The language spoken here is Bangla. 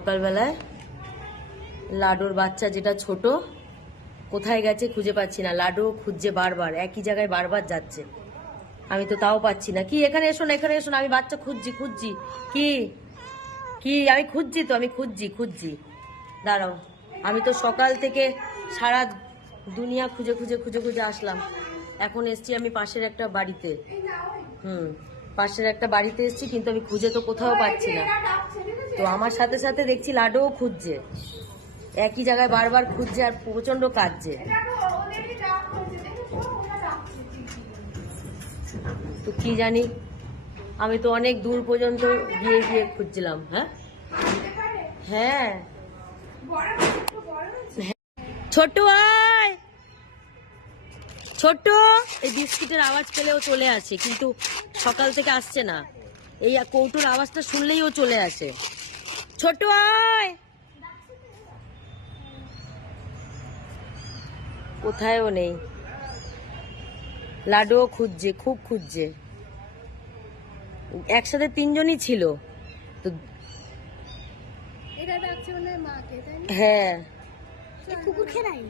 সকালবেলায় লাডুর বাচ্চা যেটা ছোট কোথায় গেছে খুঁজে পাচ্ছি না। লাডু খুঁজছে বারবার, একই জায়গায় বারবার যাচ্ছে, আমি তো তাও পাচ্ছি না। কি এখানে এসো না, এখানে এসো না, আমি বাচ্চা খুঁজছি খুঁজছি। কি কি আমি খুঁজছি তো, আমি খুঁজছি। দাঁড়াও, আমি তো সকাল থেকে সারা দুনিয়া খুঁজে খুঁজে খুঁজে খুঁজে আসলাম। এখন এসছি আমি পাশের একটা বাড়িতে। পাশের একটা বাড়িতে এসছি, কিন্তু আমি খুঁজে তো কোথাও পাচ্ছি না। তো আমার সাথে সাথে দেখছি লাডুও খুঁজছে, একই জায়গায় বারবার খুঁজছে আর প্রচন্ড কাঁদছে। তো কি জানি, আমি তো অনেক দূর পর্যন্ত গিয়ে গিয়ে খুঁজছিলাম। হ্যাঁ হ্যাঁ ছোট্ট আয়, ছোট্ট। এই বিস্কুটের আওয়াজ পেলেও চলে আসে, কিন্তু সকাল থেকে আসছে না। এই কৌটোর আওয়াজটা শুনলেই ও চলে আসে। ছোট আয়, কোথায়ও নেই। লাডুও খুঁজছে, খুব খুঁজছে। একসাথে তিনজনই ছিল তো। এটা ডাকছে মনে হয় মাকে, তাই না? হ্যাঁ কুকুর খেলায়